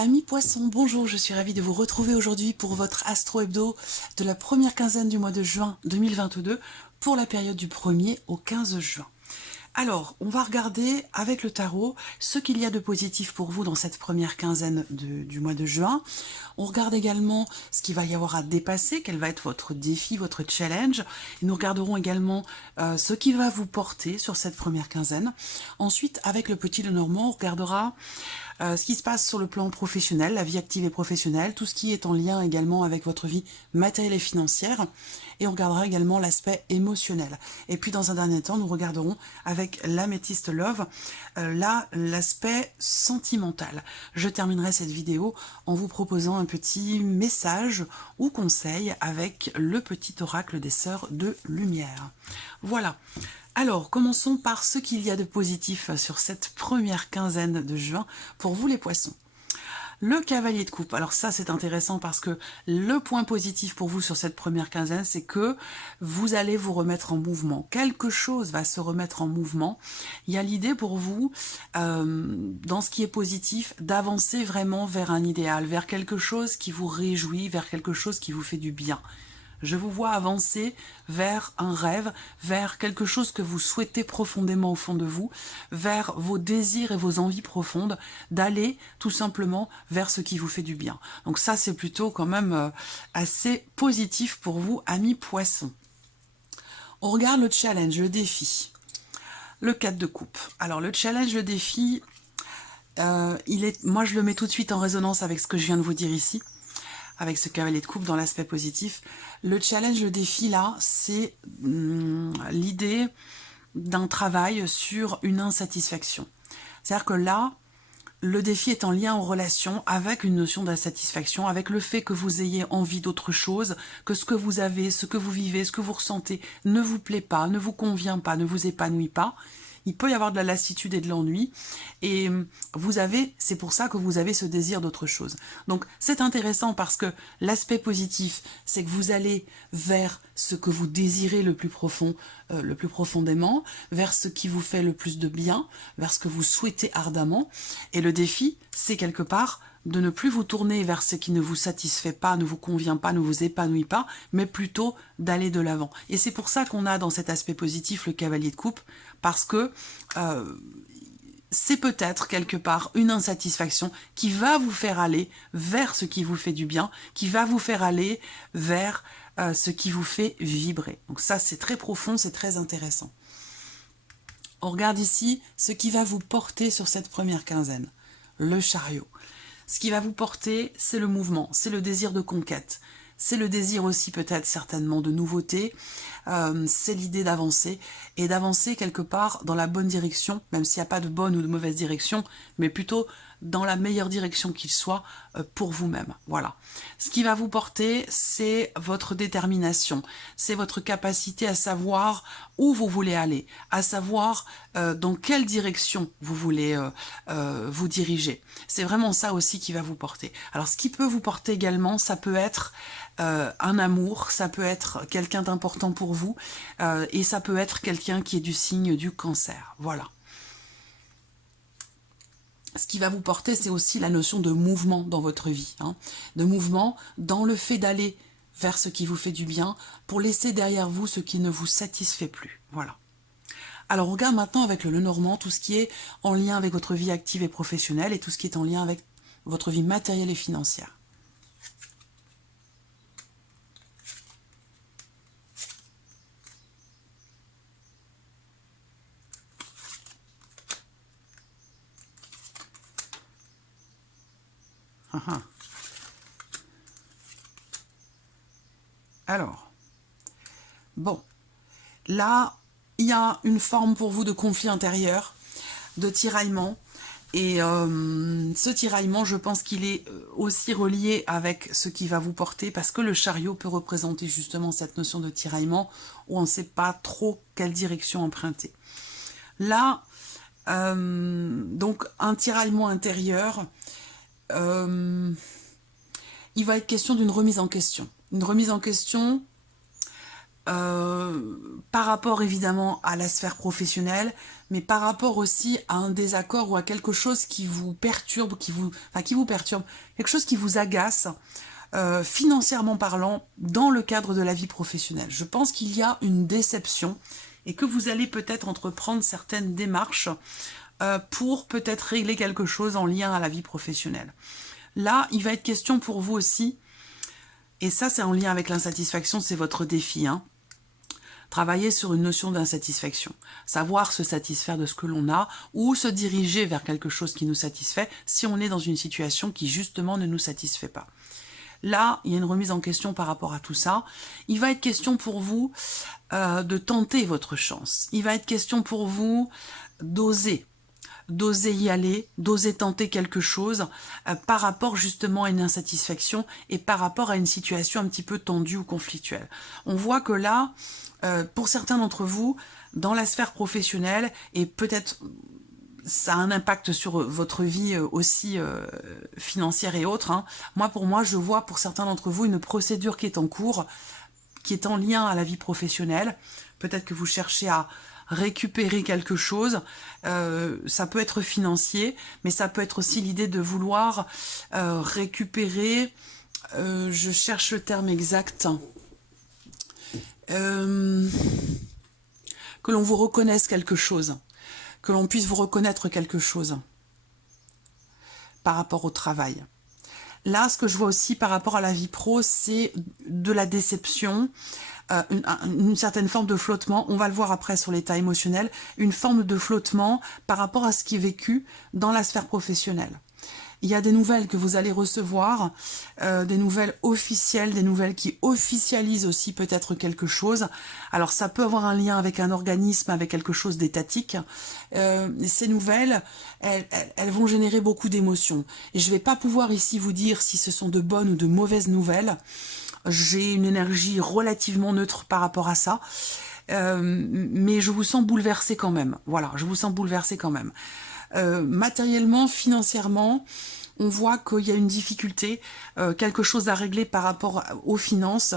Amis poissons, bonjour, je suis ravie de vous retrouver aujourd'hui pour votre Astro Hebdo de la première quinzaine du mois de juin 2022 pour la période du 1er au 15 juin. Alors, on va regarder avec le tarot ce qu'il y a de positif pour vous dans cette première quinzaine du mois de juin. On regarde également ce qu'il va y avoir à dépasser, quel va être votre défi, votre challenge. Et nous regarderons également ce qui va vous porter sur cette première quinzaine. Ensuite, avec le petit Lenormand, on regardera ce qui se passe sur le plan professionnel, la vie active et professionnelle, tout ce qui est en lien également avec votre vie matérielle et financière. Et on regardera également l'aspect émotionnel. Et puis dans un dernier temps, nous regarderons avec l'améthyste Love, l'aspect sentimental. Je terminerai cette vidéo en vous proposant un petit message ou conseil avec le petit oracle des sœurs de lumière. Voilà. Alors, commençons par ce qu'il y a de positif sur cette première quinzaine de juin pour vous les poissons. Le cavalier de coupe, alors ça c'est intéressant parce que le point positif pour vous sur cette première quinzaine, c'est que vous allez vous remettre en mouvement. Quelque chose va se remettre en mouvement. Il y a l'idée pour vous, dans ce qui est positif, d'avancer vraiment vers un idéal, vers quelque chose qui vous réjouit, vers quelque chose qui vous fait du bien. Je vous vois avancer vers un rêve, vers quelque chose que vous souhaitez profondément au fond de vous, vers vos désirs et vos envies profondes, d'aller tout simplement vers ce qui vous fait du bien. Donc ça, c'est plutôt quand même assez positif pour vous, amis poissons. On regarde le challenge, le défi. Le 4 de coupe. Alors le challenge, le défi, moi je le mets tout de suite en résonance avec ce que je viens de vous dire ici, avec ce cavalier de coupe dans l'aspect positif. Le challenge, le défi, là, c'est l'idée d'un travail sur une insatisfaction. C'est-à-dire que là, le défi est en lien, en relation avec une notion d'insatisfaction, avec le fait que vous ayez envie d'autre chose, que ce que vous avez, ce que vous vivez, ce que vous ressentez ne vous plaît pas, ne vous convient pas, ne vous épanouit pas. Il peut y avoir de la lassitude et de l'ennui, et c'est pour ça que vous avez ce désir d'autre chose. Donc c'est intéressant parce que l'aspect positif, c'est que vous allez vers ce que vous désirez le plus profondément, vers ce qui vous fait le plus de bien, vers ce que vous souhaitez ardemment. Et le défi, c'est quelque part de ne plus vous tourner vers ce qui ne vous satisfait pas, ne vous convient pas, ne vous épanouit pas, mais plutôt d'aller de l'avant. Et c'est pour ça qu'on a dans cet aspect positif le cavalier de coupe, parce que c'est peut-être quelque part une insatisfaction qui va vous faire aller vers ce qui vous fait du bien, qui va vous faire aller vers ce qui vous fait vibrer. Donc ça, c'est très profond, c'est très intéressant. On regarde ici ce qui va vous porter sur cette première quinzaine. Le chariot. Ce qui va vous porter, c'est le mouvement, c'est le désir de conquête. C'est le désir aussi peut-être certainement de nouveauté, c'est l'idée d'avancer, et d'avancer quelque part dans la bonne direction, même s'il n'y a pas de bonne ou de mauvaise direction, mais plutôt dans la meilleure direction qu'il soit pour vous-même. Voilà. Ce qui va vous porter, c'est votre détermination, c'est votre capacité à savoir où vous voulez aller, à savoir dans quelle direction vous voulez vous diriger. C'est vraiment ça aussi qui va vous porter. Alors ce qui peut vous porter également, ça peut être un amour, ça peut être quelqu'un d'important pour vous, et ça peut être quelqu'un qui est du signe du cancer. Voilà. Ce qui va vous porter, c'est aussi la notion de mouvement dans votre vie, hein, de mouvement dans le fait d'aller vers ce qui vous fait du bien, pour laisser derrière vous ce qui ne vous satisfait plus. Voilà. Alors on regarde maintenant avec le Lenormand tout ce qui est en lien avec votre vie active et professionnelle, et tout ce qui est en lien avec votre vie matérielle et financière. Alors, bon, là, il y a une forme pour vous de conflit intérieur, de tiraillement, et ce tiraillement, je pense qu'il est aussi relié avec ce qui va vous porter, parce que le chariot peut représenter justement cette notion de tiraillement, où on ne sait pas trop quelle direction emprunter. Là, donc un tiraillement intérieur, il va être question d'une remise en question. Une remise en question par rapport évidemment à la sphère professionnelle, mais par rapport aussi à un désaccord ou à quelque chose qui vous perturbe, qui vous perturbe, quelque chose qui vous agace, financièrement parlant, dans le cadre de la vie professionnelle. Je pense qu'il y a une déception et que vous allez peut-être entreprendre certaines démarches pour peut-être régler quelque chose en lien à la vie professionnelle. Là, il va être question pour vous aussi, et ça c'est en lien avec l'insatisfaction, c'est votre défi, hein. Travailler sur une notion d'insatisfaction, savoir se satisfaire de ce que l'on a ou se diriger vers quelque chose qui nous satisfait si on est dans une situation qui justement ne nous satisfait pas. Là, il y a une remise en question par rapport à tout ça. Il va être question pour vous de tenter votre chance. Il va être question pour vous d'oser y aller, d'oser tenter quelque chose par rapport justement à une insatisfaction et par rapport à une situation un petit peu tendue ou conflictuelle. On voit que là, pour certains d'entre vous, dans la sphère professionnelle, et peut-être ça a un impact sur votre vie aussi financière et autres, hein. Pour moi, je vois pour certains d'entre vous une procédure qui est en cours, qui est en lien à la vie professionnelle. Peut-être que vous cherchez à récupérer quelque chose, ça peut être financier, mais ça peut être aussi l'idée de vouloir récupérer, je cherche le terme exact, que l'on vous reconnaisse quelque chose, que l'on puisse vous reconnaître quelque chose par rapport au travail. Là, ce que je vois aussi par rapport à la vie pro, c'est de la déception, une certaine forme de flottement. On va le voir après sur l'état émotionnel, une forme de flottement par rapport à ce qui est vécu dans la sphère professionnelle. Il y a des nouvelles que vous allez recevoir, des nouvelles officielles, des nouvelles qui officialisent aussi peut-être quelque chose. Alors ça peut avoir un lien avec un organisme, avec quelque chose d'étatique. Ces nouvelles, elles vont générer beaucoup d'émotions. Et je ne vais pas pouvoir ici vous dire si ce sont de bonnes ou de mauvaises nouvelles. J'ai une énergie relativement neutre par rapport à ça. Mais je vous sens bouleversé quand même. Voilà, je vous sens bouleversé quand même. Matériellement, financièrement, on voit qu'il y a une difficulté, quelque chose à régler par rapport aux finances,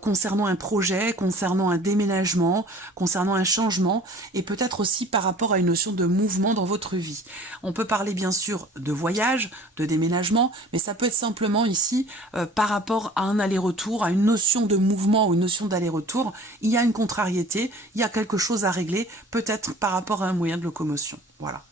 concernant un projet, concernant un déménagement, concernant un changement, et peut-être aussi par rapport à une notion de mouvement dans votre vie. On peut parler bien sûr de voyage, de déménagement, mais ça peut être simplement ici par rapport à un aller-retour, à une notion de mouvement ou une notion d'aller-retour. Il y a une contrariété, il y a quelque chose à régler, peut-être par rapport à un moyen de locomotion. Voilà.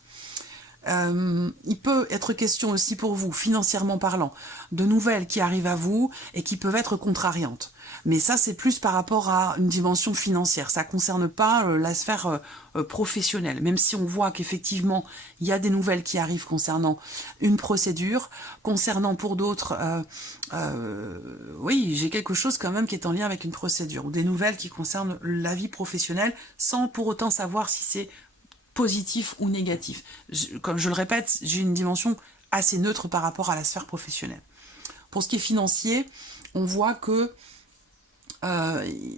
Il peut être question aussi pour vous, financièrement parlant, de nouvelles qui arrivent à vous et qui peuvent être contrariantes. Mais ça, c'est plus par rapport à une dimension financière. Ça ne concerne pas la sphère professionnelle, même si on voit qu'effectivement, il y a des nouvelles qui arrivent concernant une procédure, concernant pour d'autres, oui, j'ai quelque chose quand même qui est en lien avec une procédure, ou des nouvelles qui concernent la vie professionnelle, sans pour autant savoir si c'est positif ou négatif. Comme je le répète, j'ai une dimension assez neutre par rapport à la sphère professionnelle. Pour ce qui est financier, on voit que il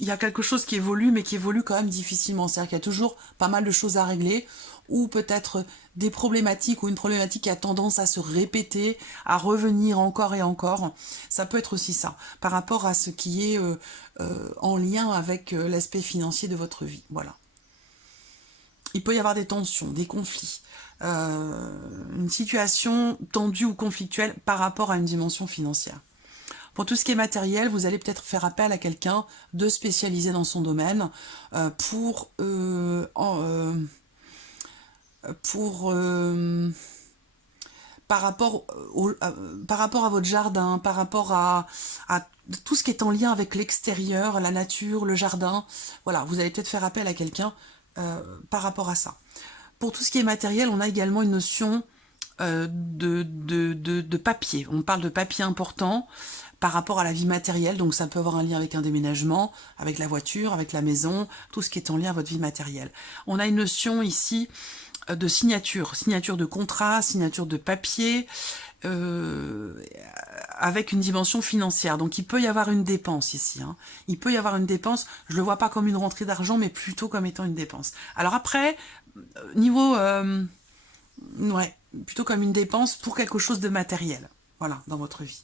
y a quelque chose qui évolue, mais qui évolue quand même difficilement. C'est-à-dire qu'il y a toujours pas mal de choses à régler, ou peut-être des problématiques, ou une problématique qui a tendance à se répéter, à revenir encore et encore. Ça peut être aussi ça, par rapport à ce qui est en lien avec l'aspect financier de votre vie. Voilà. Il peut y avoir des tensions, des conflits, une situation tendue ou conflictuelle par rapport à une dimension financière. Pour tout ce qui est matériel, vous allez peut-être faire appel à quelqu'un de spécialisé dans son domaine par rapport à votre jardin, par rapport à tout ce qui est en lien avec l'extérieur, la nature, le jardin. Voilà, vous allez peut-être faire appel à quelqu'un par rapport à ça. Pour tout ce qui est matériel, on a également une notion de papier. On parle de papier important par rapport à la vie matérielle, donc ça peut avoir un lien avec un déménagement, avec la voiture, avec la maison, tout ce qui est en lien à votre vie matérielle. On a une notion ici de signature de contrat, signature de papier, avec une dimension financière. Donc il peut y avoir une dépense ici. Hein. Il peut y avoir une dépense, je ne le vois pas comme une rentrée d'argent, mais plutôt comme étant une dépense. Alors après, niveau... ouais, plutôt comme une dépense pour quelque chose de matériel. Voilà, dans votre vie.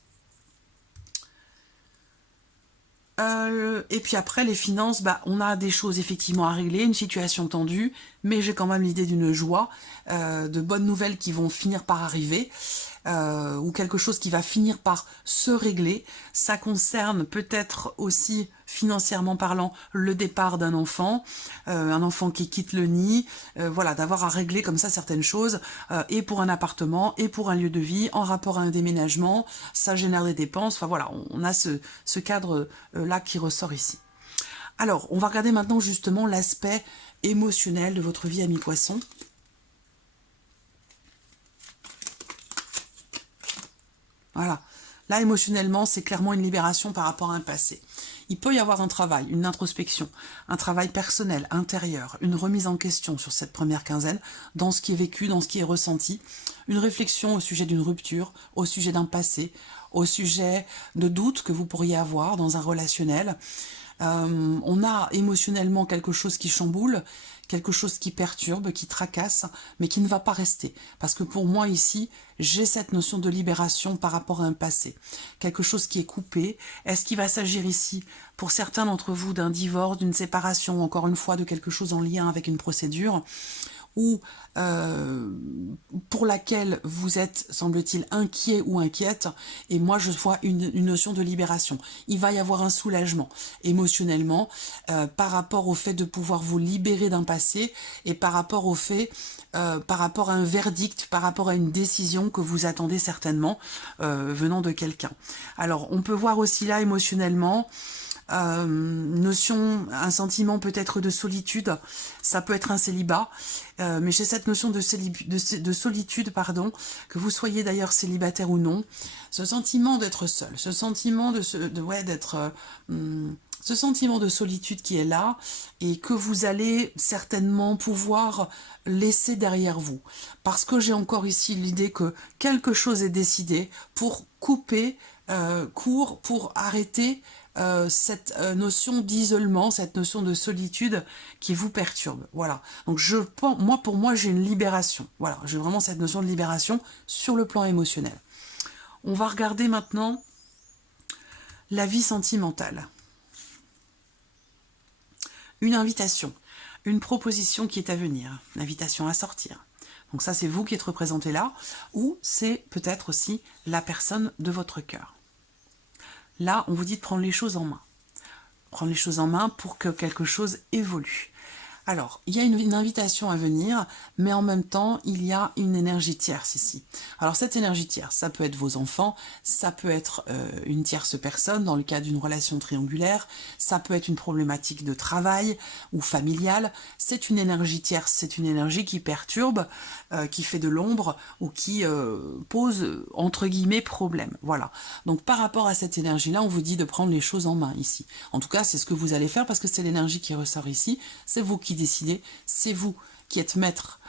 Et puis après, les finances, bah, on a des choses effectivement à régler, une situation tendue, mais j'ai quand même l'idée d'une joie, de bonnes nouvelles qui vont finir par arriver, ou quelque chose qui va finir par se régler. Ça concerne peut-être aussi, financièrement parlant, le départ d'un enfant, un enfant qui quitte le nid, voilà, d'avoir à régler comme ça certaines choses, et pour un appartement, et pour un lieu de vie, en rapport à un déménagement, ça génère des dépenses, enfin voilà, on a ce cadre-là qui ressort ici. Alors, on va regarder maintenant justement l'aspect émotionnel de votre vie, ami Poisson. Voilà. Là, émotionnellement, c'est clairement une libération par rapport à un passé. Il peut y avoir un travail, une introspection, un travail personnel, intérieur, une remise en question sur cette première quinzaine, dans ce qui est vécu, dans ce qui est ressenti, une réflexion au sujet d'une rupture, au sujet d'un passé, au sujet de doutes que vous pourriez avoir dans un relationnel. On a émotionnellement quelque chose qui chamboule, quelque chose qui perturbe, qui tracasse, mais qui ne va pas rester. Parce que pour moi ici, j'ai cette notion de libération par rapport à un passé. Quelque chose qui est coupé. Est-ce qu'il va s'agir ici, pour certains d'entre vous, d'un divorce, d'une séparation, encore une fois, de quelque chose en lien avec une procédure, ou pour laquelle vous êtes, semble-t-il, inquiet ou inquiète, et moi je vois une notion de libération. Il va y avoir un soulagement émotionnellement par rapport au fait de pouvoir vous libérer d'un passé, et par rapport au fait, par rapport à un verdict, par rapport à une décision que vous attendez certainement venant de quelqu'un. Alors on peut voir aussi là émotionnellement, un sentiment peut-être de solitude, ça peut être un célibat, mais j'ai cette notion de solitude, pardon, que vous soyez d'ailleurs célibataire ou non, ce sentiment d'être seul, ce sentiment ce sentiment de solitude qui est là et que vous allez certainement pouvoir laisser derrière vous. Parce que j'ai encore ici l'idée que quelque chose est décidé pour couper court, pour arrêter cette notion d'isolement, cette notion de solitude qui vous perturbe. Voilà. Donc pour moi, j'ai une libération. Voilà, j'ai vraiment cette notion de libération sur le plan émotionnel. On va regarder maintenant la vie sentimentale. Une invitation, une proposition qui est à venir, une invitation à sortir. Donc ça, c'est vous qui êtes représenté là, ou c'est peut-être aussi la personne de votre cœur. Là, on vous dit de prendre les choses en main. Prendre les choses en main pour que quelque chose évolue. Alors, il y a une invitation à venir, mais en même temps, il y a une énergie tierce ici. Alors, cette énergie tierce, ça peut être vos enfants, ça peut être une tierce personne dans le cadre d'une relation triangulaire, ça peut être une problématique de travail ou familiale. C'est une énergie tierce, c'est une énergie qui perturbe, qui fait de l'ombre ou qui pose, entre guillemets, problème. Voilà. Donc, par rapport à cette énergie-là, on vous dit de prendre les choses en main ici. En tout cas, c'est ce que vous allez faire parce que c'est l'énergie qui ressort ici. C'est vous qui décidez, c'est vous qui êtes maître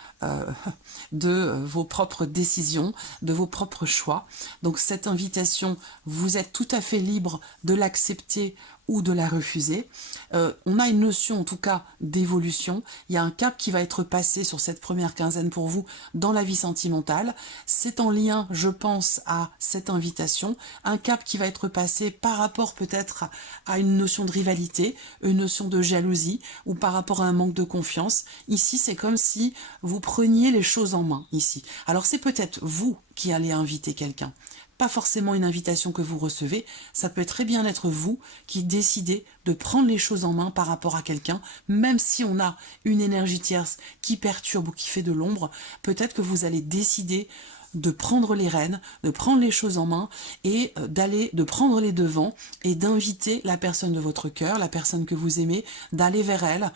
de vos propres décisions, de vos propres choix. Donc cette invitation, vous êtes tout à fait libre de l'accepter ou de la refuser. On a une notion en tout cas d'évolution. Il y a un cap qui va être passé sur cette première quinzaine pour vous dans la vie sentimentale. C'est en lien, je pense, à cette invitation. Un cap qui va être passé par rapport peut-être à une notion de rivalité, une notion de jalousie ou par rapport à un manque de confiance. Ici, c'est comme si vous preniez les choses en main ici. Alors c'est peut-être vous qui allez inviter quelqu'un. Pas forcément une invitation que vous recevez, ça peut très bien être vous qui décidez de prendre les choses en main par rapport à quelqu'un, même si on a une énergie tierce qui perturbe ou qui fait de l'ombre, peut-être que vous allez décider de prendre les rênes, de prendre les choses en main et de prendre les devants et d'inviter la personne de votre cœur, la personne que vous aimez, d'aller vers elle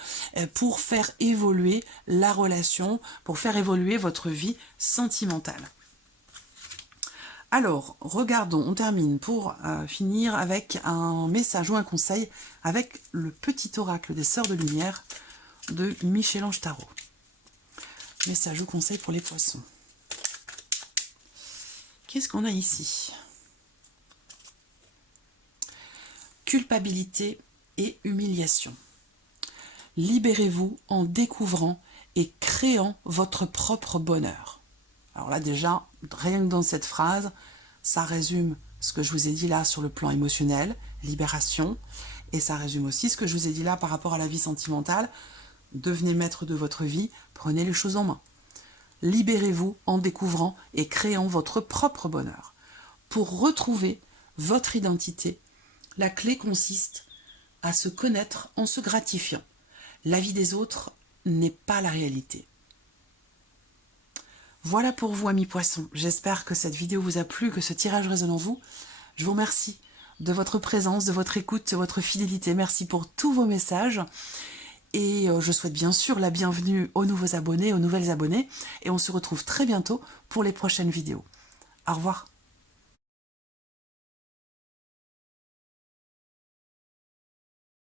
pour faire évoluer la relation, pour faire évoluer votre vie sentimentale. Alors, regardons, on termine pour finir avec un message ou un conseil avec le petit oracle des Sœurs de Lumière de Michel-Ange Tarot. Message ou conseil pour les poissons. Qu'est-ce qu'on a ici? Culpabilité et humiliation. Libérez-vous en découvrant et créant votre propre bonheur. Alors là déjà, rien que dans cette phrase, ça résume ce que je vous ai dit là sur le plan émotionnel, libération, Et ça résume aussi ce que je vous ai dit là par rapport à la vie sentimentale. Devenez maître de votre vie, prenez les choses en main. Libérez-vous en découvrant et créant votre propre bonheur. Pour retrouver votre identité, la clé consiste à se connaître en se gratifiant. La vie des autres n'est pas la réalité. Voilà pour vous, amis poissons. J'espère que cette vidéo vous a plu, que ce tirage résonne en vous. Je vous remercie de votre présence, de votre écoute, de votre fidélité. Merci pour tous vos messages. Et je souhaite bien sûr la bienvenue aux nouveaux abonnés, aux nouvelles abonnées. Et on se retrouve très bientôt pour les prochaines vidéos. Au revoir.